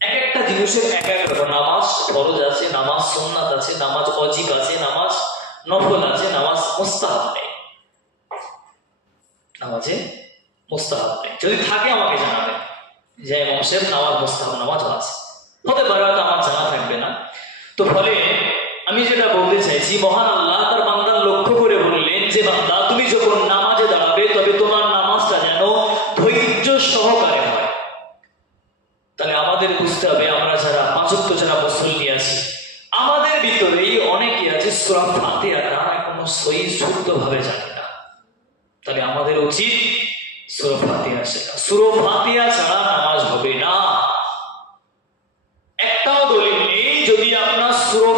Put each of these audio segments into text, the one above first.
একটা জিনিসের এক এক নামাজ, ফরজ আছে, নামাজ আছে নামাজ আছে, নামাজ নফল আছে, নামাজ মুস্তাহাব নেই। নামাজে মুস্তাহাব নেই। যদি থাকে আমাকে জানাবেন। যে ইমাম নামাজ মুস্তাহাব নামাজ আছে। হতে পারে হয়তো আমার জানা থাকবে না। তো ফলে আমি যেটা বলতে চাইছি, মহান আল্লাহ তার বান্দার লক্ষ্য করে বললেন যে বান্দা, তুমি যখন নামাজে দাঁড়াবে তবে তোমার নামাজটা যেন ধৈর্য সহকারে হয় তাহলে আমাদের বুঝতে হবে আমরা যারা পাঁচত্ব যারা মুসল্লি আছি আমাদের ভিতরেই অনেকে আছে সুরা এখনও সই শুদ্ধ ভাবে জানে না। তাহলে আমাদের উচিত ফাতিহা শেখা। ফাতিহা ছাড়া নামাজ হবে না। একটাও দলিল নেই, যদি আপনার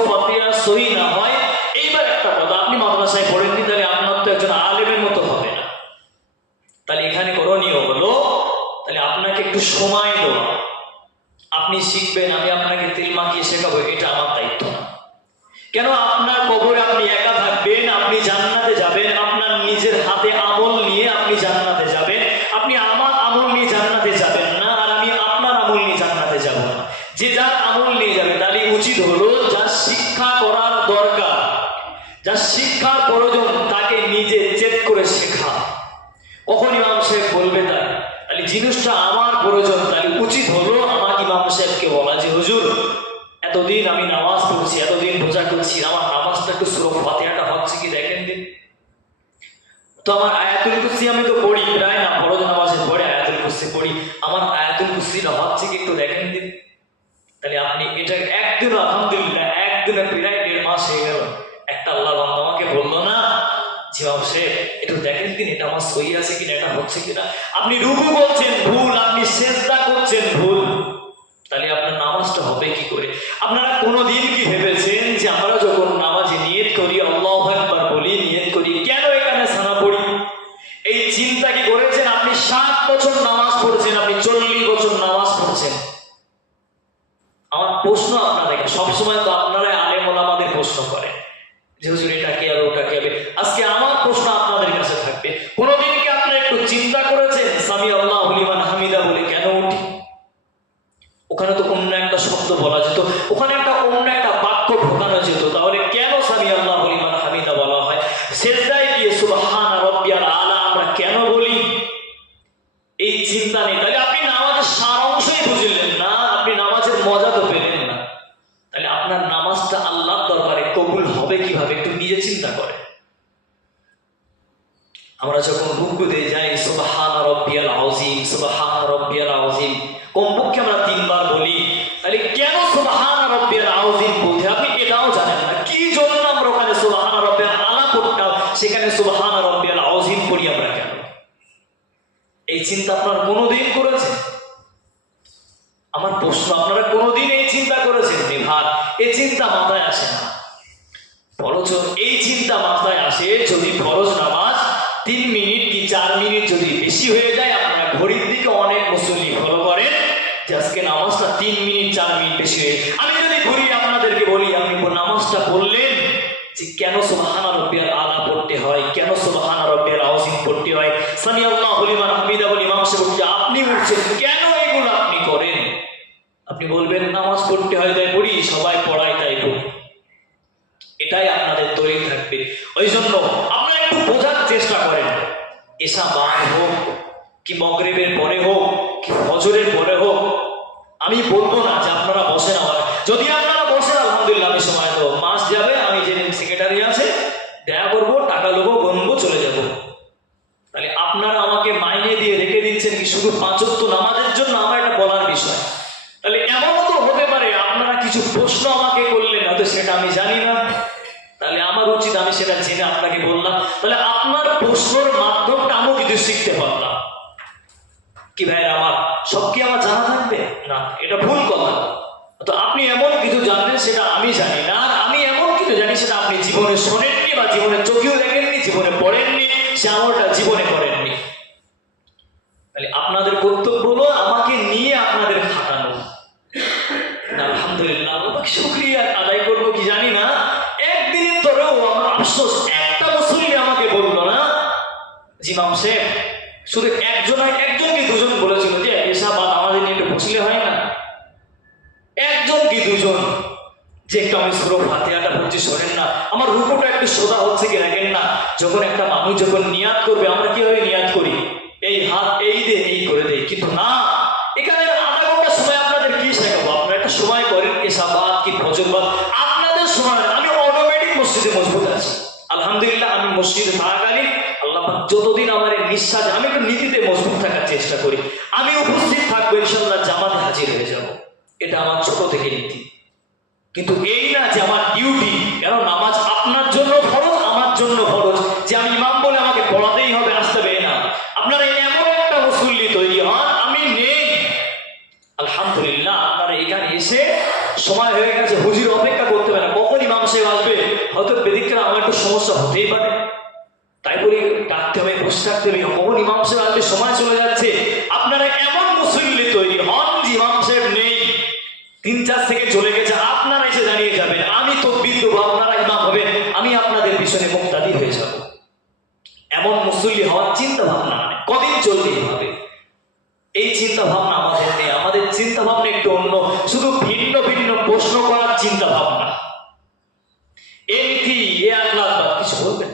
ফাতিহা সহি না হয়, এইবার একটা কথা, আপনি মাদ্রাসায় পড়েননি, তাহলে আপনার তো একজন আলেমের মতো হবে না। তাহলে এখানে করণীয় হলো, তাহলে আপনাকে একটু সময় দেওয়া। আপনি শিখবেন, আমি আপনাকে তেল মাখিয়ে শেখাবো, এটা আমার কেন আপনার কবরে আপনি একা থাকবেন? আপনি জান্নাতে যাবেন। আপনার নিজের হাতে আমল নিয়ে আপনি জান্নাতে যাবেন। আপনি আমার আমল নিয়ে জান্নাতে যাবেন না, আর আমি আপনার আমল নিয়ে জান্নাতে যাব না। যে যার আমল নিয়ে যাবে তাহলে উচিত হলো যার শিক্ষা করার দরকার। যার শিক্ষার প্রয়োজন, তাকে নিজে চেক করে শেখা। কখন ইমাম সাহেব বলবে তাই তাহলে জিনিসটা আমার প্রয়োজন, তাহলে উচিত হলো আমার ইমাম সাহেবকে বলা যে, হুজুর, এতদিন আমি নামাজ করছি আমার নামাজটা একটু সুরফ ফাতিহাটা হচ্ছে কি দেখেন দিন তো আমার আয়াতুল কুসি আমি তো পড়ি, প্রায় না বড় নামাজের পরে আয়াতুল কুসি পড়ি। আমার আয়াতুল কুসিটা হচ্ছে কি একটু দেখেন দিন তাহলে আপনি এটা একদিন, আলহামদুলিল্লাহ, একদিনে প্রায় দেড় মাস হয়ে গেল। একটা আল্লাহ বান্দা আমাকে বলল, না জিমাম সে একটু দেখেন দিন এটা আমার সই আছে কিনা, এটা হচ্ছে কিনা? আপনি রুকু বলছেন ভুল, আপনি সেজদা করছেন, ভুল। তাহলে আপনার নামাজটা হবে কি করে? আপনারা কোনোদিন কি ভেবেছেন যে আমরা যখন নামাজে নিয়ত করি, আল্লাহ একবার বলি নিয়ত করি, কেন এখানে সানা পড়ি? এই চিন্তা কি করেছেন আপনি? সাত বছর নামাজ পড়ছেন, আপনি চল্লিশ বছর নামাজ পড়ছেন। আমার প্রশ্ন আপনাদেরকে, সবসময় তো আপনারা আলেম ওলামাদের প্রশ্ন করেন যে, হুজুর, এটা কি হবে ওটা কি হবে আজকে আমার প্রশ্ন আপনাদের কাছে থাকবে কোনোদিন কি আপনারা একটু চিন্তা করেছেন সামি আল্লাহ হলিমান হামিদা বলে কেন উঠি ওখানে তো অন্য একটা শব্দ বলা যেত ওখানে একটা অন্য একটা বাক্য ঢোকানো যেত। তাহলে কেন সামি আল্লাহ হলিমান হামিদা বলা হয়? সেজদায় গিয়ে সুবহান রব্বিয়াল আলা আমরা কেন বলি? এই চিন্তা নেই। তাহলে আপনি নামাজের সারাংশই বুঝলেন না, আপনি নামাজের মজা তো পেলেন না। তাহলে আপনার নামাজটা আল্লাহর দরবারে কবুল হবে কীভাবে? একটু নিজে চিন্তা করেন। সুবহান রব্বিয়াল আযীম পড়ি আমরা কেন? এই চিন্তা আপনার কোনোদিন করেছেন? আমার প্রশ্ন, আপনারা কোনোদিন এই চিন্তা করেছেন বিভাগ এই চিন্তা মাথায় আসে না। বরঞ্চ এই চিন্তা মাথায় আসে যদি ফরজ নামাজ তিন মিনিট কি চার মিনিট যদি বেশি হয়ে যায়, আপনারা ঘড়ির দিকে অনেক মুসল্লি ফলো করেন যে, আজকে নামাজটা তিন মিনিট, চার মিনিট বেশি হয়ে আমি যদি ঘুরি, আপনাদেরকে বলি, আপনি নামাজটা বললেন যে কেন সুবহানা রব্বিয়াল আলা পড়তে হয় কেন সুবহানা রব্বিয়াল আযীম পড়তে হয় সামি আল্লাহ লিমান হামিদা বলি ইমাম সাহেব বলছে, আপনি উঠছেন কেন এগুলো আপনি করেন আপনি বলবেন নামাজ পড়তে হয় তাই পড়ি সবাই পড়ায় তাই পড়ি এটাই আপনাদের তৈরি থাকবে ওই জন্য আপনারা একটু বোঝার চেষ্টা করেন এসা বাদ হোক কি মগরিবের পরে হোক কি ফজরের পরে হোক আমি বলব না যে আপনারা বসেন আমার যদি আপনারা বসেন আলহামদুলিল্লাহ আমি সময় দেবো মাস যাবে আমি যে সেক্রেটারি আছে দেখা করব টাকা লোবো গণবো চলে যাব তাহলে আপনারা আমাকে মাইনে দিয়ে রেখে দিচ্ছেন কি শুধু পাঁচত্ব নামাজের জন্য আমার এটা বলার বিষয় তাহলে এমনও তো হতে পারে আপনারা কিছু প্রশ্ন আমাকে করলেন হয়তো সেটা আমি জানি না তাহলে আমার উচিত আমি সেটা জেনে আপনাকে বললাম তাহলে আপনার প্রশ্নর মাধ্যমটা আমিও কিছু শিখতে পারলাম কি ভাই আমার, সব কি আমার জানা থাকবে? না, এটা ভুল কথা। তো আপনি এমন কিছু জানবেন, সেটা আমি জানি না, আর আমি এমন কিছু জানি, সেটা আপনি জীবনে শোনেননি বা জীবনে চোখেও দেখেননি, জীবনে পড়েননি, সে আমলটা জীবনে করেননি। তাহলে আপনাদের কর্তব্য হলো আমাকে নিয়ে আপনাদের খাটানো। আলহামদুলিল্লাহ আল্লাহ শুক্রিয়া আদায় করব কি জানি না। একদিনের ধরেও আমার আফসোস, একটা মুসলিম আমাকে বলল না, জিমাম শেখ শুধু একজন একজনকে দুজন বলেছিল যে এসা বাদ আমাদের নিয়ে একটু বুঝলে হয় না একজন কি দুজন যে একটু আমি সুরো ফাতিহাটা বলছি, শোনেন না। আমার রূপটা একটু সোজা হচ্ছে কি দেখেন না? যখন একটা মানুষ যখন নিয়াত করবে, আমরা কীভাবে নিয়াত করি? এই হাত এই দে, এই করে দেয় কিন্তু না, এখানে আধা ঘণ্টা সময় আপনাদের কি শেখাবো? আপনারা একটা সময় করেন এসাবাদ কি ফজরবাদ? আপনাদের সময় আমি অটোমেটিক মসজিদে মজবুত আছি। আলহামদুলিল্লাহ, আমি মসজিদে থাকাকালীন আল্লাহ যতদিন আমার এই নিঃশ্বাস, আমি একটু নীতিতে মজবুত থাকার চেষ্টা করি। আমি উপস্থিত থাকব ইনশাল্লাহ জামাতে হাজির হয়ে যাব। এটা আমার ছোট থেকে নীতি। কিন্তু এই না যে আমার ডিউটি কেন নামাজ আপনার জন্য ফরজ, আমার জন্য ফরজ? যে আমি ইমাম বলে আমাকে পড়াতেই হবে, আসতে হবে না। আপনারা এমন একটা মুসল্লি তৈরি হন, আমি নেই। আলহামদুলিল্লাহ, আপনারা এখানে এসে সময় হয়ে গেছে, হুজির অপেক্ষা করতে হবে না। কখন ইমাম সাহেব আসবে? হয়তো বেদিকটা আমার একটু সমস্যা হতেই পারে। তাই বলি, ডাকতে হবে, বসে থাকতে হবে কখন ইমাম সাহেব আসবে সময় চলে যাচ্ছে আপনারা এমন মুসল্লি তৈরি হন যে ইমাম সাহেব নেই তিন চার থেকে চলে গেছে আপনারা এসে দাঁড়িয়ে যাবেন আমি তো বিদ্যুৎ আপনারা ইমাম হবেন আমি আপনাদের পিছনে মুক্তাদি হয়ে যাব এমন মুসল্লি হওয়ার চিন্তা ভাবনা নেই। কদিন চলবে এইভাবে এই চিন্তা ভাবনা আমাদের নেই আমাদের চিন্তা অন্য শুধু ভিন্ন ভিন্ন প্রশ্ন করার চিন্তা ভাবনা। এ এ আল্লাহ কিছু বলবেন?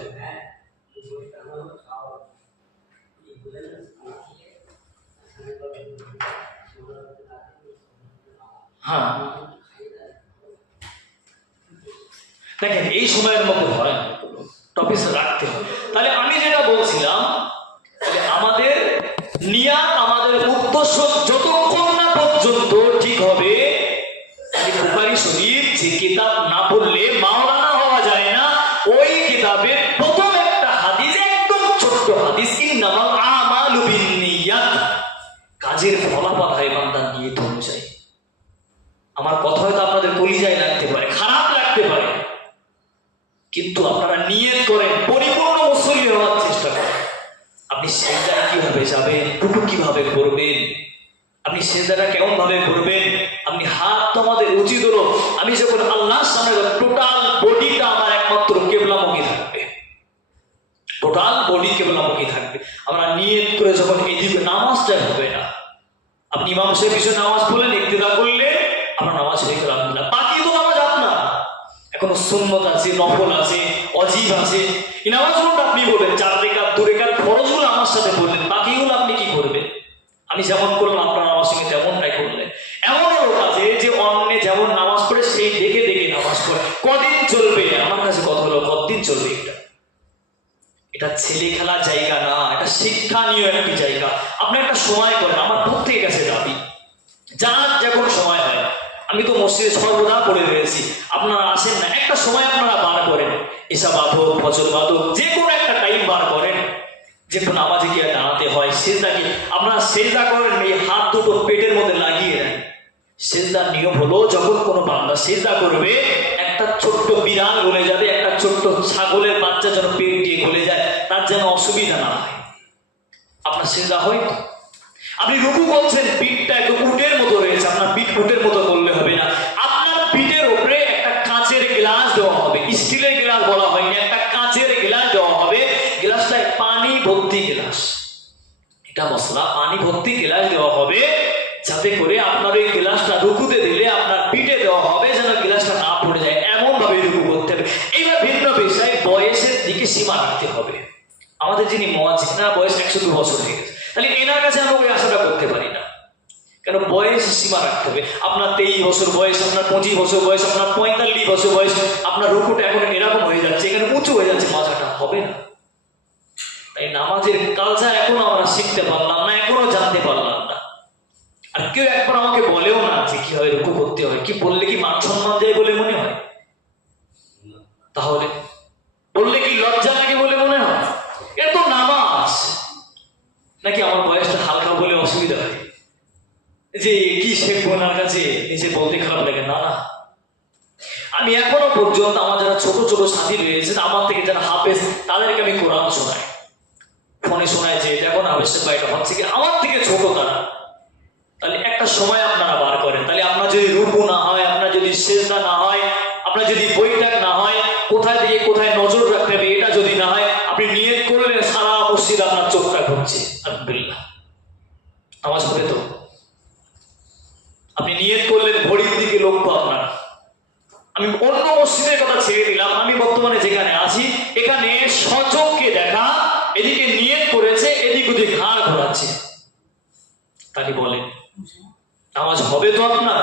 হ্যাঁ। দেখেন, এই সময়ের মধ্যে হয় টপিক রাখতে হয় তাহলে আমি যেটা বলছিলাম আমাদের নিয়াত, আমাদের উদ্দেশ্য যতক্ষণ পর্যন্ত ঠিক হবে। যে যে কিতাব না পড়লে মাওলানা হওয়া যায় না। ওই কিতাবের প্রথম একটা হাদিস, একদম ছোট্ট হাদিস কাজের ফলাফল হয় বান্দার নিয়ত অনুযায়ী আমার কথা হয়তো আপনাদের কলিজায় লাগতে পারে, খারাপ লাগতে পারে। কিন্তু আপনারা নিয়ত করেন, পরিপূর্ণ মুসল্লি হওয়ার চেষ্টা করেন। আপনি সেজায় কীভাবে যাবেন টুকু কীভাবে করবেন আপনি সেজাটা কেমন ভাবে করবেন? আপনি হাত তো আমাদের উচিত হলো। আমি যখন আল্লাহর সামনে টোটাল বডিটা আমার একমাত্র কেবলামুখী থাকবে। টোটাল বডি কেবলামুখী থাকবে। আমরা নিয়ত করে যখন এদিকে নামাজটা হবে না, আপনি সাহেব পিছনে নামাজ পড়লেন, ইক্তিদা করলে আপনার নামাজ হয়ে গেল আলহামদুলিল্লাহ। বাকি তো নামাজ আপনার এখনও সুন্নত আছে, নফল আছে, অজীব আছে। এই নামাজগুলো আপনি বলবেন, চার রেখাত, দু রেখাত ফরজগুলো আমার সাথে বললেন, বাকিগুলো আপনি কি করবেন? আমি যেমন করলাম, আপনার সঙ্গে তেমনটাই করলেন এমন লোক আছে যে অন্যে যেমন নামাজ পড়ে সেই দেখে দেখে নামাজ পড়ে। কদিন চলবে আমার কাছে কথা হলো কতদিন চলবে এটা? এটা ছেলে খেলার জায়গা না, এটা শিক্ষানীয় একটি জায়গা। আপনি একটা সময় করেন, আমার প্রত্যেকের কাছে দাবি। যার যখন সময় হয়। আমি তো মসজিদে সর্বদা পড়ে রয়েছি। আপনারা আসেন না, একটা সময় আপনারা বার করেন। এসা বাঁধক ফসল বাঁধক যে কোনো একটা টাইম বার করেন। যে কোনো নামাজে গিয়ে দাঁড়াতে হয় সেজদা কি আপনারা সেজদা করেন এই হাত দুটো পেটের মধ্যে লাগিয়ে দেন। সেজদার নিয়ম হলো, যখন কোনো বান্দা সেজদা করবে, একটা ছোট্ট বিড়াল গলে যাবে, একটা ছোট্ট ছাগলের বাচ্চা যেন পেট দিয়ে গলে যায়, তার যেন অসুবিধা না হয়। আপনার সেজদা হয় তো? আপনি রুকু করছেন, পিঠটা একটু উটের মতো রয়েছে, আপনার পিঠ উটের মতো করলে হবে না। আপনার পিঠের উপরে একটা কাঁচের গ্লাস দেওয়া হবে স্টিলের গ্লাস বলা হয়নি একটা কাঁচের গ্লাস দেওয়া হবে গ্লাসটায় পানি ভর্তি গ্লাস। এটা মশলা, পানি ভর্তি গ্লাস দেওয়া হবে, যাতে করে আপনার ওই গ্লাসটা রুকুতে দিলে আপনার পিঠে দেওয়া হবে, যেন গ্লাসটা না পড়ে যায়। এমন ভাবে রুকু করতে হবে। এইবার ভিন্ন বিষয় বয়সের দিকে সীমা রাখতে হবে। আমাদের যিনি মজ এনার বয়স একশো দু বছর হয়ে গেছে। তাহলে এনার কাছে আমরা ওই আশাটা করতে পারি না। কেন? বয়স সীমা রাখতে হবে। আপনার তেইশ বছর বয়স, আপনার পঁচিশ বছর বয়স, আপনার পঁয়তাল্লিশ বছর বয়স, আপনার রুকুটা এখন এরকম হয়ে যাচ্ছে, এখানে উঁচু হয়ে যাচ্ছে, মাথাটা হবে না তাই নামাজের কালচার এখনও শিখতে পারলাম না, এখনও জানতে পারলাম না। আর কেউ একবার আমাকে বলেও না যে কীভাবে রুকু করতে হয়। কি বললে কি মান সম্মান যায় বলে মনে হয়? তাহলে বললে কি লজ্জা লাগে বলে মনে হয়? এটা তো নামাজ! নাকি আমার বয়সটা হালকা বলে অসুবিধা হয়? যে কি শেখবো ওনার কাছে নিজে বলতে খারাপ লাগে? না না। আমি এখনও পর্যন্ত আমার যারা ছোট ছোট সাথী রয়েছে, আমার থেকে যারা হাফেজ, তাদেরকে আমি কোরআন শোনাই। ফোনে শোনায় যে দেখো না আবেশের বা এটা ভাবছে কি আমার থেকে ছোট তারা। তাহলে একটা সময় আপনারা বার করেন। তাহলে আপনার যদি রূপু না হয়, আপনার যদি সেজদা না হয়, আপনার যদি বৈঠক না হয়, কোথায় দিয়ে কোথায় নজর রাখতে হবে এটা যদি না হয়, আপনি নিয়ত করলেন সারা মসজিদ আপনার চোখটা ঘুরছে আলহামদুলিল্লাহ। আওয়াজ হবে তো আপনি নিয়ত করলেন ঘড়ির দিকে লক্ষ্য আপনার আমি অন্য মসজিদের কথা ছেড়ে দিলাম আমি বর্তমানে যেখানে আছি এখানে সচককে দেখা এদিকে নিয়ত করেছে এদিক ওদিক ঘোরাচ্ছে তাকে বলেন, নামাজ হবে তো আপনার।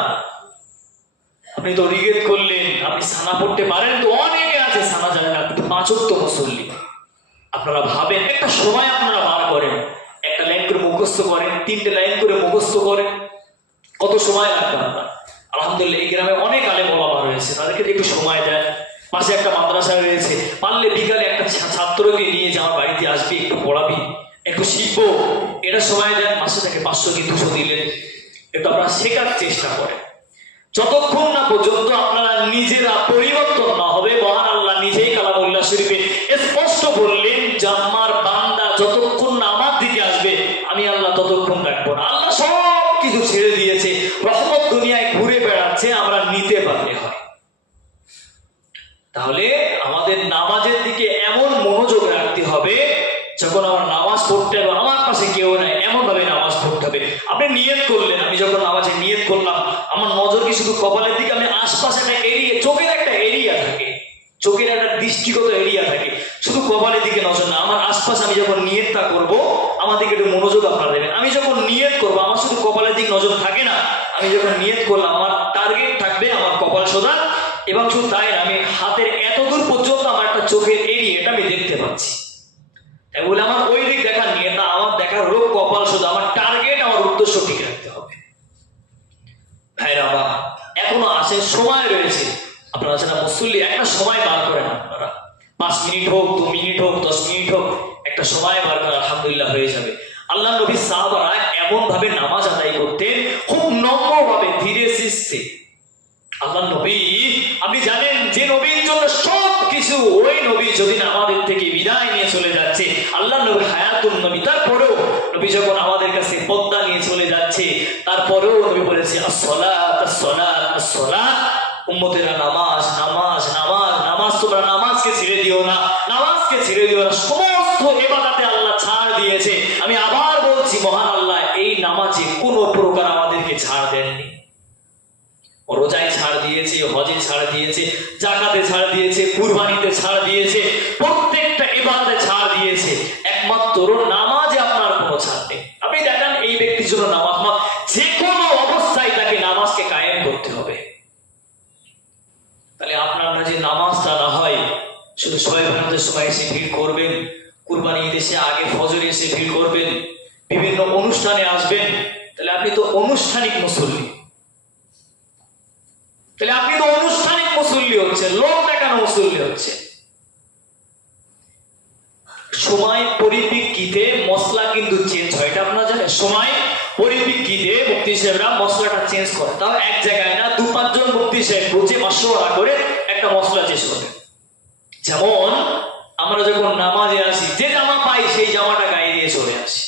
আপনি তো রিগেট করলেন, আপনি সানা পড়তে পারেন তো, অনেকে আছে সানা জানে না, কিন্তু পাঁচত্ব মুসল্লি। আপনারা ভাবেন, একটা সময় আপনারা বার করেন, একটা লাইন করে মুখস্থ করেন, তিনটে লাইন করে মুখস্থ করেন। কত সময় লাগবে আপনার? আলহামদুলিল্লাহ, এই গ্রামে অনেক আলে বলা রয়েছে, তাদেরকে একটু সময় দেন, পাশে একটা মাদ্রাসা রয়েছে, পারলে বিকালে একটা ছাত্রকে নিয়ে যে আমার বাড়িতে আসবি, একটু পড়াবি। একটু শিখব। এটা সময় দেন, মাসে থেকে পাঁচশো কি দুশো দিলেন। একটু আপনারা শেখার চেষ্টা করেন। যতক্ষণ না পর্যন্ত আপনারা নিজেরা পরিবর্তন না হবে, মহান আল্লাহ নিজেই কালামুল্লাহ শরীফে স্পষ্ট বললেন যে বান্দা যতক্ষণ না আমার দিকে আসবে, আমি আল্লাহ ততক্ষণ রাখব না। আল্লাহ সব কিছু ছেড়ে দিয়েছে। রহমত দুনিয়ায় ঘুরে বেড়াচ্ছে, আমরা নিতে পারলে হয়। তাহলে আমাদের নামাজের দিকে এমন মনোযোগ রাখতে হবে যখন আমার নামাজ পড়তে হবে আমার পাশে কেউ নাই এমন ভাবে নামাজ পড়তে হবে আপনি নিয়ত করলেন আমি যখন নামাজে নিয়ত করলাম। আমার নজর কি শুধু কপালের দিকে? আমি আশপাশে একটা এরিয়া, চোখের একটা এরিয়া থাকে। চোখের একটা দৃষ্টিগত এরিয়া থাকে। শুধু কপালের দিকে নজর না, আমার আশপাশে আমি যখন নিয়তটা করব, আমার দিকে একটু মনোযোগ আপনারা দেবেন। আমি যখন নিয়ত করব, আমার শুধু কপালের দিকে নজর থাকে না। আমি যখন নিয়ত করলাম, আমার টার্গেট থাকবে আমার কপাল সোজা এবং শুধু তাই আমি হাতের এত দূর পর্যন্ত আমার একটা চোখের এরিয়াটা আমি দেখতে পাচ্ছি। তাই বলে আমার ওই দিক দেখার নিয়ে না আমার দেখার রোগ কপাল শুধু। আমার টার্গেট আমার উদ্দেশ্য ঠিক রাখতে ভাইরা এখনও সময় রয়েছে। আপনারা মুসল্লি একটা সময় বার আপনারা। পাঁচ মিনিট হোক, দু মিনিট হোক, দশ মিনিট হোক, একটা সময় বার আলহামদুলিল্লাহ হয়ে যাবে। আল্লাহ নবী সাহাবারা এমন ভাবে নামাজ আদায় করতেন, খুব নম্র ভাবে ধীরে সিস্তে আল্লাহ নবী, আপনি জানেন যে নবীর জন্য সব কিছু ওই নবী যদি আমাদের থেকে বিদায় নিয়ে চলে যাচ্ছে, আল্লাহ নবী হায়াতুন নবী, তারপরেও নবী যখন আমাদের কাছে পদ্মা নিয়ে চলে যাচ্ছে, তারপরেও নবী বলেছে নামাজ নামাজ নামাজ নামাজ তোমরা নামাজকে ছেড়ে দিও না, নামাজকে ছেড়ে দিও না, সমস্ত আল্লাহ ছাড় দিয়েছে। আমি আবার বলছি, মহান আল্লাহ, এই নামাজে কোনো প্রকার আমাদেরকে ছাড় দেননি। রোজায় ছাড় দিয়েছে, হজে ছাড় দিয়েছে, জাকাতে ছাড় দিয়েছে, কুরবানিতে ছাড় দিয়েছে, প্রত্যেকটা এবাদতে ছাড় দিয়েছে। একমাত্র নামাজে আপনার কোনো ছাড় নেই। আপনি দেখেন এই ব্যক্তির জন্য নামাজ যে কোনো অবস্থায় তাকে নামাজকে কায়েম করতে হবে। তাহলে আপনার যে নামাজটা না হয়, শুধু ছয় ঘণ্টার সময় এসে ভিড় করবেন, কুরবানি এসে আগে ফজরে এসে ভিড় করবেন, বিভিন্ন অনুষ্ঠানে আসবেন, তাহলে আপনি তো অনুষ্ঠানিক মুসল্লি। তাহলে আপনি তো আনুষ্ঠানিক মুসল্লি হচ্ছে লোক দেখানো মুসল্লি হচ্ছে? সময় পরিপ্রেক্ষিতে মশলা কিন্তু চেঞ্জ হয়, এটা আপনারা জানেন। সময় পরিপ্রেক্ষিতে মুক্তি সাহেবরা মশলাটা চেঞ্জ করে। তাও এক জায়গায় না, দু পাঁচজন মুক্তি সাহেব বুঝে মাসোয়ারা করে একটা মশলা চেঞ্জ করে। যেমন, আমরা যখন নামাজে আসি, যে জামা পাই সেই জামাটা গায়ে দিয়ে চলে আসি।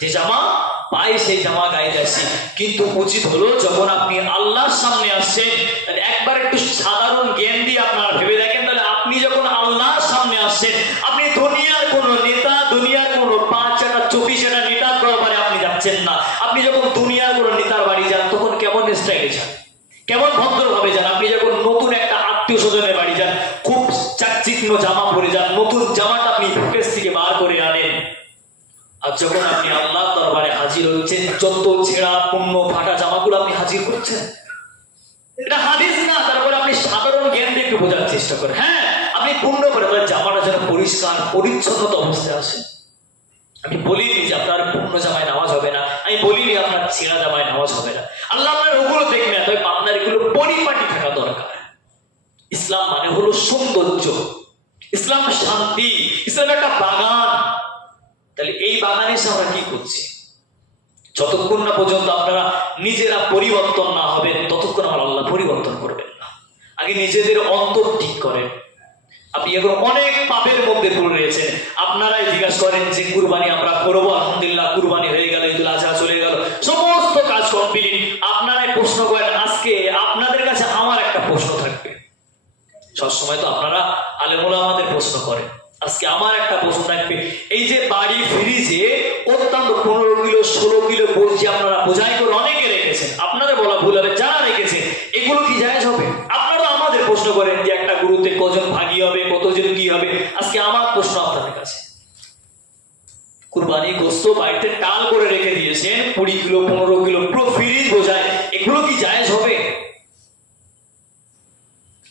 যে জামা পাই সেই জামা গায়ে আসি কিন্তু উচিত হলো যখন আপনি আল্লাহর সামনে আসছেন, তাহলে একবার একটু সাধারণ জ্ঞান দিয়ে আপনারা ভেবে দেখেন, তাহলে আপনি যখন আল্লাহর সামনে আসছেন, আপনি দুনিয়ার কোনো নেতা, দুনিয়ার কোনো পাঁচ চাটা চব্বিশ চাটা নেতার দরবারে আপনি যাচ্ছেন না। আপনি যখন দুনিয়ার কোনো নেতার বাড়ি যান, তখন কেমন স্টাইলে যান? কেমন ভদ্রভাবে যান? আপনি যখন নতুন একটা আত্মীয় স্বজনের বাড়ি যান, খুব চাকচিক্য জামা পরে যান, নতুন জামাটা আপনি ফুকেস থেকে বার করে আনেন। আর যখন হাজির হচ্ছেন, যত ছেঁড়া, পণ্য ফাটা জামাগুলো আপনি হাজির করছেন। এটা হাদিস না, তারপরে আপনি সাধারণ জ্ঞান দিয়ে একটু বোঝার চেষ্টা করেন। হ্যাঁ আপনি পূর্ণ করে তাহলে জামাটা যেন পরিষ্কার, পরিচ্ছন্নতা অবস্থায় আসে। আমি বলিনি যে আপনার পূর্ণ জামায় নামাজ হবে না। আমি বলিনি আপনার ছেঁড়া জামায় নামাজ হবে না। আল্লাহ আপনার ওগুলো দেখবে না, তবে আপনার এগুলো পরিপাটি থাকা দরকার। ইসলাম মানে হলো সৌন্দর্য। ইসলাম শান্তি, ইসলাম একটা বাগান। তাহলে এই বাগানে এসে আমরা কি করছি? যতক্ষণ না পর্যন্ত আপনারা নিজেরা পরিবর্তন না হবেন, ততক্ষণ আমার আল্লাহ পরিবর্তন করবেন না। আগে নিজেদের অন্তর ঠিক করেন। আপনি এখন অনেক পাপের মধ্যে পড়ে রয়েছেন। আপনারাই জিজ্ঞাসা করেন যে, কুরবানি আমরা করব, আলহামদুলিল্লাহ, কুরবানি হয়ে গেল ঈদুল আজহা চলে গেল। সমস্ত কাজ কমপ্লিট আপনারাই প্রশ্ন করেন, আজকে আপনাদের কাছে আমার একটা প্রশ্ন থাকবে। সবসময় তো আপনারা আলেমুলা আমাদের প্রশ্ন করেন। আজকে আমার একটা প্রশ্ন থাকবে। এই যে বাড়ি ফ্রিজে অত্যন্ত পনেরো কিলো, ষোলো কিলো বলছি আপনারা বোঝাই করে অনেকে রেখেছেন। আপনাদের বলা ভুল হবে, যারা রেখেছে এগুলো কি জায়েজ হবে? আপনারা আমাদের প্রশ্ন করেন যে একটা গুরুতে কজন ভাগি হবে, কতজন কি হবে? আজকে আমার প্রশ্ন আপনাদের কাছে। কুরবানি গোস্ত বাড়িতে টাল করে রেখে দিয়েছেন, কুড়ি কিলো, পনেরো কিলো পুরো ফ্রিজ বোঝায়, এগুলো কি জায়েজ হবে?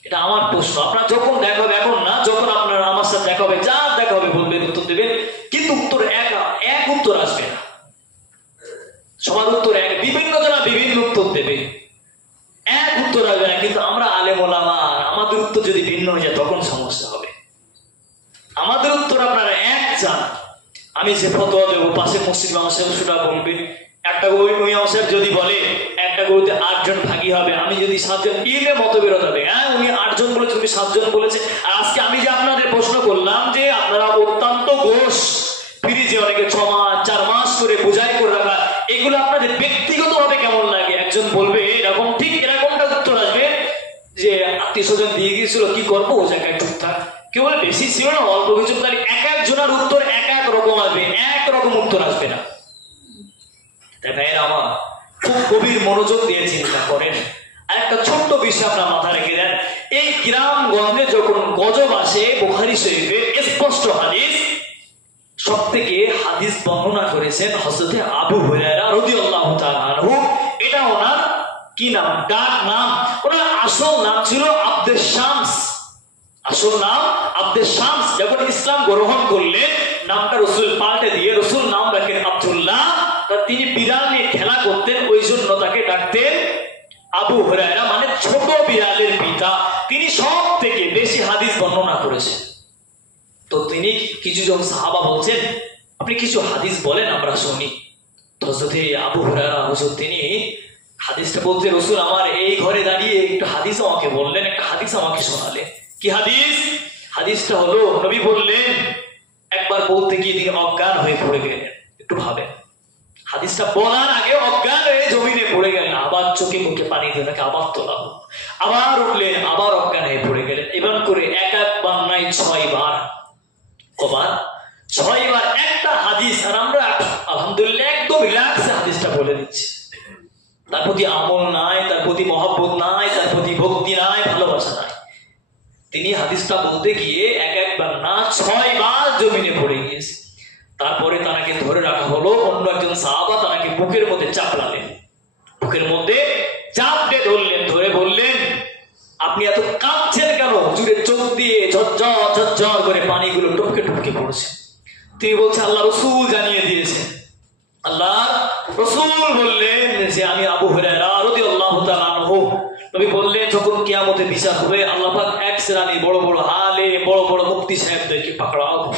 এটা আমার প্রশ্ন। আপনার যখন দেখা হবে এখন না, যখন আপনার সাথে দেখা হবে, যা দেখা হবে বলবেন, উত্তর দেবেন। কিন্তু উত্তর এক এক উত্তর আসবে না। সবার উত্তর এক, বিভিন্ন জনা বিভিন্ন উত্তর দেবে। এক উত্তর আসবে না, কিন্তু আমরা আলেম ওলামা আমাদের উত্তর যদি ভিন্ন হয়ে যায়, তখন সমস্যা হবে। আমাদের উত্তর আপনারা এক চান। আমি যে ফতোয়া দেবো, পাশে মসজিদ মাসাহেব সেটা বলবে, একটা ওই মাসাহেব যদি বলে, একটা গরুতে আটজন ভাগী হবে, আমি যদি সাতজন ইলে মতবিরোধ হবে। হ্যাঁ উনি আটজন বলেছে, উনি সাতজন বলেছে আজকে আমি যে প্রশ্ন করলাম যে আপনারা অত্যন্ত ঘোষ। ফ্রিজে অনেকে ছ মাস, চার মাস করে বোঝাই করে রাখা, এগুলো আপনাদের ব্যক্তিগতভাবে কেমন লাগে? একজন বলবে, এরকম, ঠিক এরকমটা উত্তর আসবে যে আত্মীয় স্বজন দিয়ে গিয়েছিল, কি করব? ও জায়গায় কেউ বলে, বেশি ছিল না, অল্প কিছু। তাহলে এক এক জনের উত্তর এক এক রকম আসবে, এক রকম উত্তর আসবে না। তাই ভাইয়েরা আমার খুব গভীর মনোযোগ দিয়ে চিন্তা করেন। আর একটা ছোট্ট বিষয় আপনার মাথা রেখে দেন। এই গ্রামগঞ্জে যখন গজব আসে, বুখারি শরীফের স্পষ্ট হাদিস সব থেকে হাদিস বর্ণনা করেছেন হজরতে আবু হুরায়রা রাদিয়াল্লাহু তাআলা এটা ওনার কি নাম? ডাক নাম। ওনার আসল নাম ছিল আব্দুল শামস। আসল নাম আব্দুল শামস। যখন ইসলাম গ্রহণ করলেন, নামটা রসুল পাল্টে দিয়ে রসুল নাম রাখেন আব্দুল্লাহ। তিনি বিড়াল নিয়ে খেলা করতেন, ওই জন্য তাকে ডাকতেন আবু হুরায়রা মানে ছোট বিড়ালের পিতা, তিনি সব থেকে বেশি হাদিস বর্ণনা করেছেন তো তিনি কিছু জন সাহাবা বলছেন, আপনি কিছু হাদিস বলেন, আমরা শুনি। তো যদি আবু হুরায়রা, হুজুর, তিনি হাদিসটা বলতে, রসুল আমার এই ঘরে দাঁড়িয়ে একটু হাদিস আমাকে বললেন, একটা হাদিস আমাকে শোনালেন। কি হাদিস? হাদিসটা হলো, নবী বললেন, একবার বলতে গিয়ে তিনি অজ্ঞান হয়ে পড়ে গেলেন, একটু ভাবেন। হাদিসটা বলার আগে অজ্ঞান হয়ে জমিনে পড়ে গেলেন, আবার চোখে মুখে পানি দিয়ে তাকে আবার তোলা হলো। আবার উঠলেন, আবার অজ্ঞান হয়ে পড়ে গেলেন। এবার করে এক একবার নাই ছয় বার, কবার, ছয় বার একটা হাদিস, আর আমরা আলহামদুলিল্লাহ একদম রিল্যাক্সে হাদিসটা বলে দিচ্ছি। তার প্রতি আমল নাই, তার প্রতি মহব্বত নাই, তার প্রতি ভক্তি নাই, ভালোবাসা নাই। তিনি হাদিসটা বলতে গিয়ে এক একবার না, ছয় বার জমিনে পড়ে গিয়েছে। তারপরে তাকে ধরে রাখা হলো অন্য একজন সাহাবা তাকে বুকের মধ্যে চাপলালেন বুকের মধ্যে চাপ দিয়ে ধরলেন, ধরে বললেন, আপনি এত কাঁদছেন কেন? জুড়ে চোখ দিয়ে ঝরঝর ঝরঝর করে পানিগুলো টপকে টপকে পড়ছে। তিনি বলছে, আল্লাহ রসুল জানিয়ে দিয়েছেন। আল্লাহ রসুল বললেন যে, আমি আবু তাআলা আনহু। নবী বললেন, যখন কিয়ামতে বিচার হবে, আল্লাহ এক শ্রেণি বড় বড় আলে বড় বড় মুক্তি সাহেবদেরকে পাকড়াও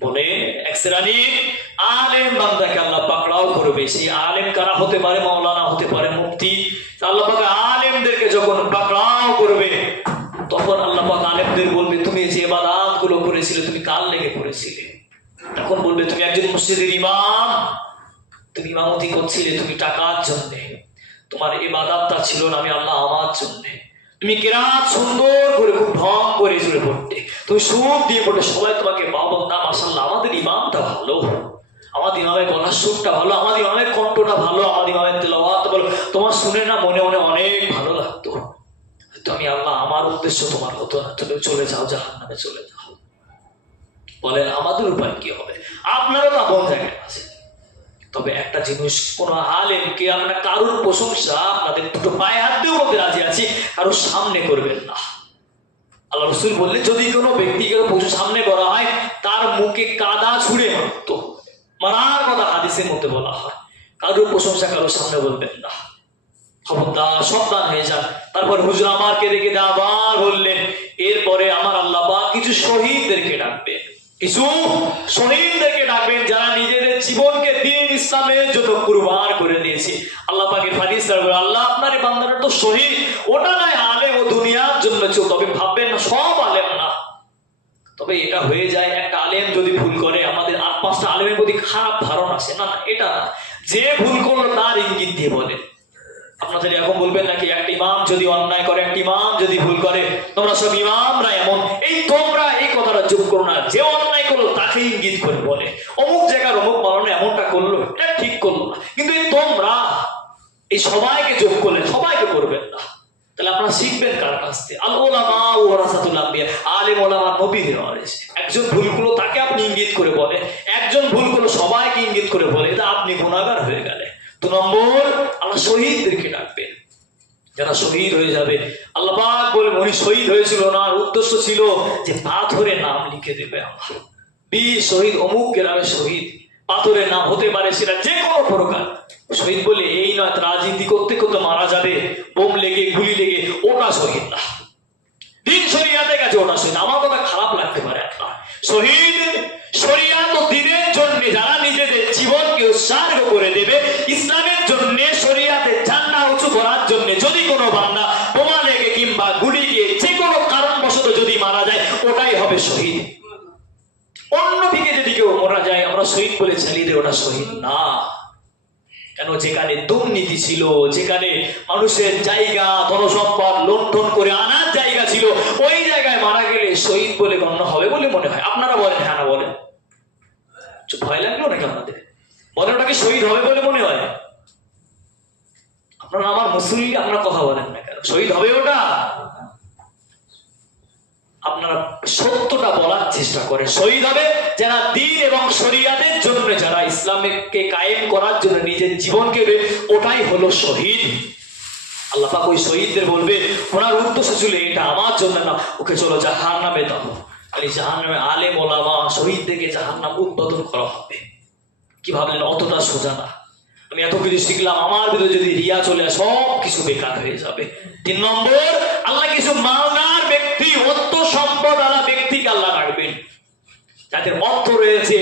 বলে, এক শ্রেণি, আলেম বান্দাকে আল্লাহ পাকড়াও করবে সেই আলেম কারা হতে পারে? মাওলানা হতে পারে মুফতি। আল্লাহ পাক আলেমদেরকে যখন পাকড়াও করবে, তখন আল্লাহ পাক আলেমদের বলবে, তুমি যে ইবাদতগুলো করেছিলে, তুমি কাল লেগে করেছিলে? তখন বলবে, তুমি একজন মসজিদের ইমাম। তুমি ইমামতি করছিলে, তুমি টাকার জন্য। তোমার ইবাদতটা ছিল না, আমি আল্লাহ আমার জন্য। তুমি কেরাত সুন্দর করে খুব ঢং করে জুড়ে পড়তে। তুমি সুর দিয়ে পড়তে সবাই তোমাকে বাবা না মাসাল্লাহ আমাদের ইমামটা ভালো। আমাদের ইমামের গলার সুরটা ভালো, আমাদের ইমামের কণ্ঠটা ভালো, আমাদের ইমামের তেলাওয়াত ভালো। তোমার শুনে না মনে মনে অনেক ভালো লাগতো। আমি আল্লাহ আমার উদ্দেশ্য তোমার হতো না। তুমি চলে যাও জাহান নামে চলে যাও। বলেন, আমাদের উপায় কি হবে? আপনারও তো আপন জায়গায় আছে। তবে একটা জিনিস, কোন আলেমকে আমরা কারোর প্রশংসা, আপনাদের দুটো পায়ে হাত দিয়েও বলতে রাজি আছি, কারোর সামনে করবেন না। আল্লাহ রসুল বললেন, যদি কোনো ব্যক্তিকে পশু সামনে করা হয়, তার মুখে কাদা ছুঁড়ে মারতো। মারার কথা হাদিসের মধ্যে বলা হয়। কারোর প্রশংসা কারোর সামনে বলবেন না। খবরদার, সাবধান হয়ে যান। তারপর হুজুর আমারকে রেখে দিয়ে আবার বললেন, এরপরে আমার আল্লাহ কিছু শহীদদেরকে ডাকবেন। কিছু শহীদদেরকে ডাকবেন যারা নিজেদের জীবনকে দিন ইসলামের জন্য কুরবান করে দিয়েছে আল্লাহ হাদিস রাখবে আল্লাহ আপনার এই বান্দারা তো শহীদ। ওটা নয় আলেম ও দুনিয়ার জন্য চল তবে ভাববেন না, সব আলেম না। তবে এটা হয়ে যায়, একটা আলেম যদি ভুল করে, আমাদের আট পাঁচটা আলেমের প্রতি খারাপ ধারণা আছে। না না, এটা না। যে ভুল করল তার ইঙ্গিত দিয়ে বলে। আপনাদের এখন বলবেন নাকি, একটা ইমাম যদি অন্যায় করে, একটা ইমাম যদি ভুল করে, তোমরা সব ইমামরা এমন। এই তোমরা এই কথাটা যোগ করো না। যে তাকে ইঙ্গিত করে বলে। অমুক জায়গার অমুক মারণে এমনটা করল, এটা ঠিক করল না। কিন্তু এই তোমরা, এই সবাইকে যোগ করলেন সবাইকে করবেন না। তাহলে আপনারা শিখবেন কার কাছ থেকে? আল ওলামা ও রাসাতুল আম্বিয়া, আলেম ওলামা নবীদের ওয়ারিস একজন ভুল করল, তাকে আপনি ইঙ্গিত করে বলে। একজন ভুল করল, সবাইকে ইঙ্গিত করে বলে। এটা আপনি গুণাগার হয়ে গেলে। দু নম্বর, আল্লাহ শহীদদেরকে ডাকবেন। যারা শহীদ হয়ে যাবে, আল্লাহ বলে উনি শহীদ হয়েছিল না। উদ্দেশ্য ছিল যে পাথরে নাম লিখে দেবে আমার। শহীদ অমুক গ্রামে শহীদ। পাথরের নাম হতে পারে সেটা যে কোনো প্রকার। শহীদ বলে, এই নয় রাজনীতি করতে করতে মারা যাবে। বোম লেগে, গুলি লেগে, ওটা শহীদ না। দিন শরিয়াতে গেছে ওটা শহীদ আমার কথা খারাপ লাগতে পারে একটা। শহীদ শরিয়াত দিনের জন্য যারা নিজেদের জীবনকে উৎসর্গ করে দেবে, ইসলামের জন্য শরিয়াতে ঝান্ডা উঁচু করার জন্য যদি কোনো বান্দা বোমা লেগে কিংবা গুলি গিয়ে যে কোনো কারণবশত যদি মারা যায়, ওটাই হবে শহীদ অন্যদিকে যদি কেউ মারা যায় আমরা শহীদ বলে চালিয়ে দিই ওটা শহীদ না। কেন? যেখানে দুর্নীতি ছিল, যেখানে মানুষের জায়গা, ধনসম্পদ লুণ্ঠন করে আনার জায়গা ছিল, ওই জায়গায় মারা গেলে শহীদ বলে গণ্য হবে বলে মনে হয়। আপনারা বলেন হ্যাঁ না বলেন? ভয় লাগল নাকি আপনাদের? বলেন ওটাকে শহীদ হবে বলে মনে হয়? আপনারা আমার মুসলিম আপনারা কথা বলেন না কেন? শহীদ হবে ওটা? আপনারা সত্যটা বলার চেষ্টা করে শহীদ হবে যারা দিন এবং শরিয়াদের জন্য যারা ইসলামকে কায়েম করার জন্য নিজের জীবনকে ওটাই হলো শহীদ। আল্লাহ পাক ওই শহীদদের বলবে, ওনার উদ্দেশ্য ছিল এটা আমার জন্য না, ওকে চলো জাহান নামে দাও এই জাহান নামে আলে মোলামা শহীদদেরকে জাহান নাম উদ্বোধন করা হবে। কি ভাবলেন? অতটা সোজা না। আমি এত কিছু শিখলাম, আমার ভিতরে যদি রিয়া চলে সব কিছু বেকার হয়ে যাবে। তিন নম্বর, আল্লাহ কিছু মালদার ব্যক্তি সম্পদ আলা ব্যক্তিকে আল্লাহ রাখবেন। যাদের অর্থ রয়েছে,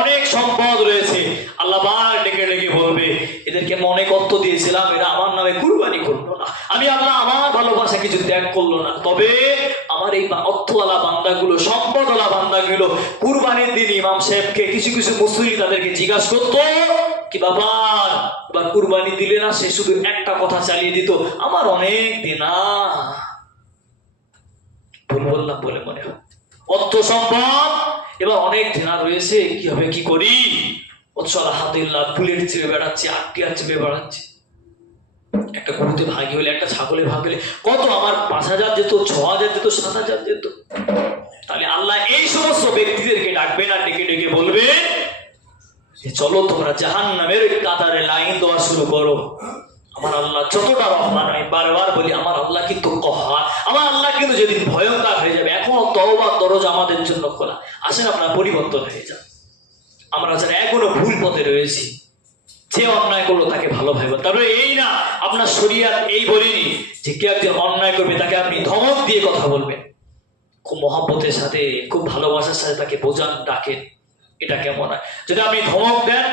অনেক সম্পদ রয়েছে, আল্লাহ ডেকে ডেকে বলবে, এদেরকে আমি অনেক অর্থ দিয়েছিলাম, এরা আমার নামে কুরবানি করল না। আমি আল্লাহ আমার ভালোবাসা কিছু ত্যাগ করল না। তবে আমার এই অর্থওয়ালা বান্দাগুলো, সম্পদওয়ালা বান্দাগুলো কুরবানির দিন ইমাম সাহেবকে কিছু কিছু মুসলিম তাদেরকে জিজ্ঞাসা করতো, কি বাবা, এবার কুরবানি দিলে না সে শুধু একটা কথা চালিয়ে দিত, আমার অনেক দিনা। ভুল বললাম বলে মনে হয়। অর্থ সম্পদ। এবার অনেক ঢেনা রয়েছে কি হবে কি করি? অচলা হাতিল্লা বুলেট চেপে বেড়াচ্ছে আটটিয়ার চেপে বেড়াচ্ছে। একটা গরুতে ভাগি হলে, একটা ছাগলে ভাগ হলে কত? আমার পাঁচ হাজার যেত, ছ হাজার যেত, সাত হাজার যেত। তাহলে আল্লাহ এই সমস্ত ব্যক্তিদেরকে ডাকবেন আর ডেকে ডেকে বলবেন যে, চলো তোমরা জাহান নামের কাতারে লাইন দেওয়া শুরু করো। আমার আল্লাহ যতটা রহমান, আমি বারবার বলি, আমার আল্লাহ কিন্তু কহার। আমার আল্লাহ কিন্তু যেদিন ভয়ঙ্কর হয়ে যাবে, এখনও তওবার দরজা আমাদের জন্য খোলা। আসেন আপনার পরিবর্তন হয়ে যান। আমরা যারা এখনও ভুল পথে রয়েছি, যে অন্যায় করল তাকে ভালো ভাইবেন তারপরে এই না, আপনার শরিয়াত এই বলিনি যে কেউ একজন অন্যায় করবে, তাকে আপনি ধমক দিয়ে কথা বলবেন। খুব মহাব্বতের সাথে, খুব ভালোবাসার সাথে তাকে বোঝান, ডাকেন, এটা কেমন হয়? যদি আপনি ধমক দেন,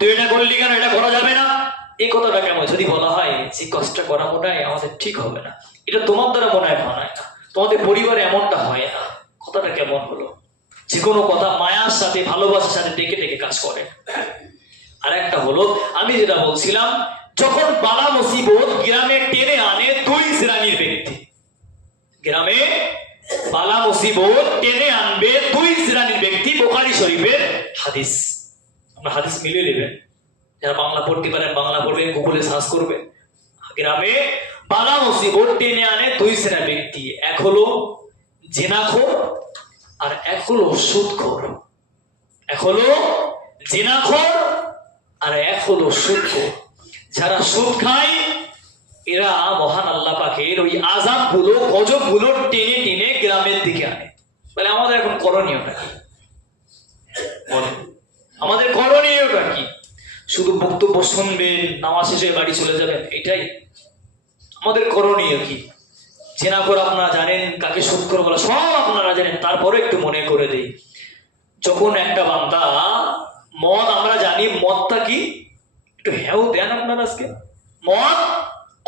তুই এটা করলি কেন? এটা করা যাবে না? এই কথাটা কেমন যদি বলা হয় যে কষ্ট করা হয় আমাদের ঠিক হবে না। এটা তোমার দ্বারা মনে হয় মানায় না। তোমাদের পরিবারে এমনটা হয় না। কথাটা কেমন হলো? যে কোনো কথা মায়ার সাথে, ভালোবাসার সাথে ডেকে ডেকে কাজ করে। আর একটা হলো, আমি যেটা বলছিলাম, যখন বালা মুসিবত গ্রামে টেনে আনে দুই শ্রেণির ব্যক্তি। গ্রামে বালা মুসিবত টেনে আনবে দুই শ্রেণির ব্যক্তি বোকারি শরীফের হাদিস। আমরা হাদিস মিলিয়ে নেবেন। যারা বাংলা পড়তে পারেন বাংলা পড়বেন গুগলে সার্চ করবেন গ্রামে বালা মুসিবত টেনে আনে দুই শ্রেণির ব্যক্তি। এক হলো জেনাখোর আর এক হলো সুদখোর। এক হলো জেনাখোর আর এক হলো সুদখোর। যারা সুদ খায়, এরা মহান আল্লাহ পাকের ওই আজাবগুলো গজবগুলো টেনে টেনে গ্রামের দিকে আনে। মানে আমাদের এখন করণীয়টা কি বলেন আমাদের করণীয়টা কি শুধু বক্তব্য শুনবেন, নামাজ শেষে বাড়ি চলে যাবেন, এটাই আমাদের করণীয় কি। চেনা করে আপনারা জানেন, কাকে বলা, সব আপনারা জানেন তারপরে একটু মনে করে দেই। যখন একটা বান্দা, মদ আমরা জানি, মদটা কি? একটু হ্যাও দেন আপনারা আজকে। মদ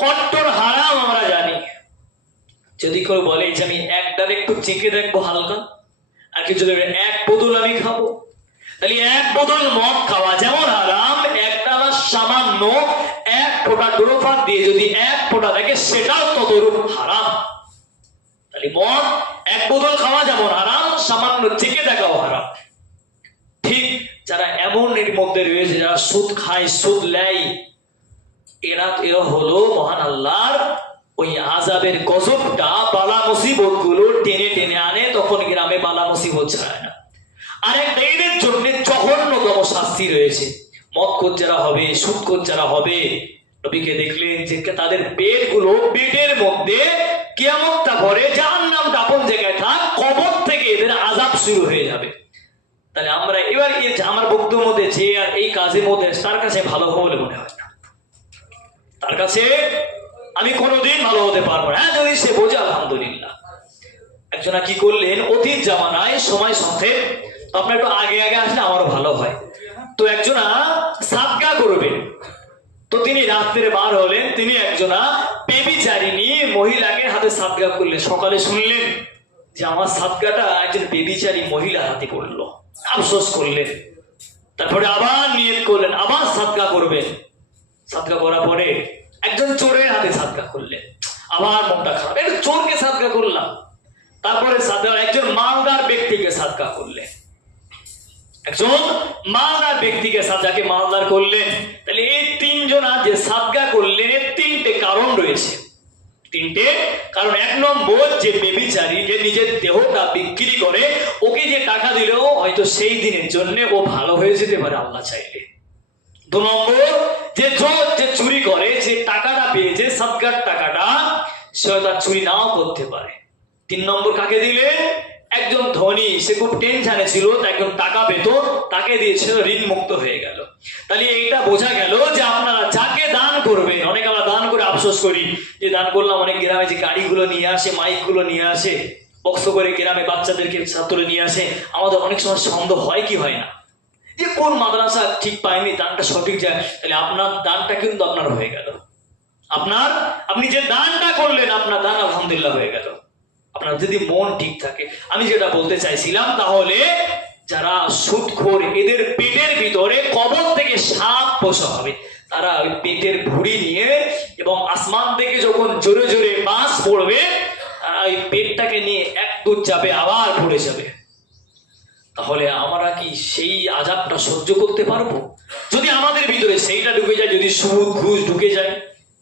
কট্টর হারাম আমরা জানি। যদি কেউ বলে যে আমি একটার একটু চেকে দেখব হালকা, আর কিছু যদি এক বোতল আমি খাব। তাহলে এক বোতল মদ খাওয়া যেমন হারাম সামান্য এক ফোঁটা ডোরোফার দিয়ে যদি এক ফোঁটা দেখে সেটাও ততরূপ হারাম। তাহলে মদ এক বোতল খাওয়া যেমন হারাম, সামান্য থেকে দেখাও হারাম। ঠিক যারা এমন এর মধ্যে রয়েছে, যারা সুদ খায়, সুদ নেয় এরা এরা হলো মহান আল্লাহর ওই আজাবের গজবটা বালা মুসিবতগুলো টেনে টেনে আনে, তখন গ্রামে বালা মুসিবত ছাড়ায় না। আরেকটা এদের জন্য জঘন্যতম শাস্তি রয়েছে। মদ যারা হবে সুদ যারা হবে, নবীকে দেখলেন যে তাদের পেটগুলো পেটের মধ্যে কেমনটা ভরে যার নামটা আপন জায়গায় থাক, কবর থেকে এদের আজাব শুরু হয়ে যাবে। তাহলে আমরা এবার আমার বক্তব্য মধ্যে যে আর এই কাজের মধ্যে তার কাছে ভালো হবে বলে মনে হয় না। তার কাছে আমি কোনোদিন ভালো হতে পারব হ্যাঁ যদি সে বোঝে, আলহামদুলিল্লাহ। একজনা কি করলেন? অতীত জামানায় সময় সংক্ষেপ আপনার একটু আগে আগে আসলে আমারও ভালো হয়। তো একজনা সাদকা করবে। তো তিনি রাত্রে বার হলেন, তিনি একজনা বেবিচারিনী মহিলাকে হাতে সাদকা করলেন। সকালে শুনলেন যে আমার সাদকাটা একজন বেবিচারী মহিলা হাতে করল। আফসোস করলেন। তারপরে আবার নিয়ত করলেন, আবার সাদকা করবেন। সাদকা করার পরে একজন চোরের হাতে সাদকা করলেন। আবার মনটা খারাপ। চোরকে সাদকা করলাম। তারপরে সাদকা একজন মালদার ব্যক্তিকে সাদকা করলেন। একজন মালদার ব্যক্তিকে সাদকাকে মালদার করলেন। তাহলে এই তিনজনা যে সাদকা করলেন, এর তিনটে কারণ রয়েছে। তিনটে কারণ, এক নম্বর, যে বেবিচারী, যে নিজের দেহটা বিক্রি করে, ওকে যে টাকা দিলেও হয়তো সেই দিনের জন্য ও ভালো হয়ে যেতে পারে, আল্লাহ চাইলে। দু নম্বর, যে চোর যে চুরি করে, যে টাকাটা পেয়েছে সৎকার টাকাটা, সে আর চুরি নাও করতে পারে। তিন নম্বর কাকে দিলে একজন ধনী, সে খুব টেনশনে ছিল একজন টাকা পেত, তাকে দিয়েছিল ঋণ মুক্ত হয়ে গেল। তাহলে এইটা বোঝা গেল যে আপনারা যাকে দান করবেন, অনেক আমরা দান করে আফসোস করি, যে দান করলাম, অনেক গ্রামে যে গাড়িগুলো নিয়ে আসে, মাইকগুলো নিয়ে আসে বক্স করে গ্রামে বাচ্চাদেরকে ছাত্র নিয়ে আসে, আমাদের অনেক সময় সন্দেহ হয় কি হয় না? যে কোন মাদ্রাসা ঠিক পায়নি, দানটা সঠিক যায়, তাহলে আপনার দানটা কিন্তু আপনার হয়ে গেল। আপনার, আপনি যে দানটা করলেন, আপনার দান আলহামদুলিল্লাহ হয়ে গেল। আপনার যদি মন ঠিক থাকে, আমি যেটা বলতে চাইছিলাম তাহলে যারা সুদখোর এদের পেটের ভিতরে কবর থেকে সাপ পোষা হবে। তারা ওই পেটের ভুড়ি নিয়ে এবং আসমান থেকে যখন জোরে জোরে বাস পড়বে, তারা ওই পেটটাকে নিয়ে এক দূর যাবে আবার পড়ে যাবে। তাহলে আমরা কি সেই আজাবটা সহ্য করতে পারব? যদি আমাদের ভিতরে সেইটা ঢুকে যায়, যদি সুদ, ঘুষ ঢুকে যায়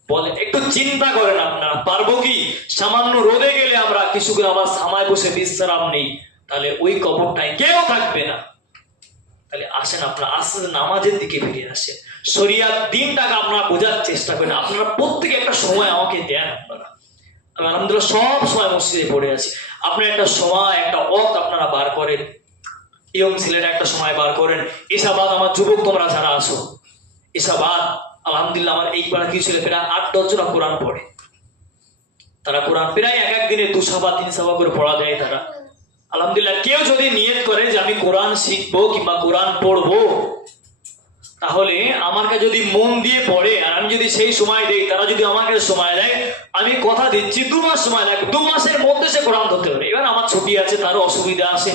বলে, একটু চিন্তা করেন আপনারা, পারব কি? সামান্য রোদে গেলে আমরা কিছুক্ষণ আমার সামায় বসে বিশ্রাম নেই। তাহলে ওই কবরটায় কেউ থাকবে না। তাহলে আসেন আপনারা আস্তে নামাজের দিকে ফিরে আসেন। শরিয়ার দিনটাকে আপনারা বোঝার চেষ্টা করেন। আপনারা প্রত্যেকে একটা সময় আমাকে দেন আপনারা। আমি আলহামদুলিল্লাহ সব সময় মসজিদে পড়ে আছি। আপনার একটা সময়, একটা অত আপনারা বার করেন। ইয়ং ছেলেরা একটা সময় বার করেন। এসাবাদ আমার যুবক তোমরা যারা আসো এসাবাদ আলহামদুলিল্লাহ, আমার এই পাড়া কি ছিল প্রায় আট দশজনা কোরআন পড়ে। তারা কোরআন প্রায় এক এক দিনে দু সাবা তিন সাবা করে পড়া দেয় তারা। আলহামদুলিল্লাহ, কেউ যদি নিয়ত করে যে আমি কোরআন শিখব কিংবা কোরআন পড়ব, তাহলে আমার কাছে যদি মন দিয়ে পড়ে, আর আমি যদি সেই সময় দেই, তারা যদি আমাকে সময় দেয়, আমি কথা দিচ্ছি, দু মাস সময় লাগবে। দু মাসের মধ্যে সে কোরআন ধরতে পারে এবার আমার ছুটি আছে, তারও অসুবিধা আছে।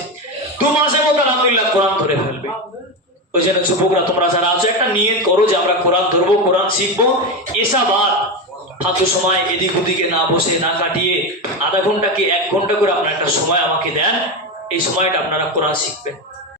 দু মাসের মধ্যে আলহামদুলিল্লাহ কোরআন ধরে ফেলবে। ওই জন্য যুবকরা, তোমরা যারা আছো, একটা নিয়ত করো যে আমরা কোরআন ধরবো, কোরআন শিখব। এসাবাদ ফাঁকা সময় এদিক ওদিকে না বসে, না কাটিয়ে আধা ঘণ্টা কি এক ঘণ্টা করে আপনার একটা সময় আমাকে দেন। এই সময়টা আপনারা কোরআন শিখবেন।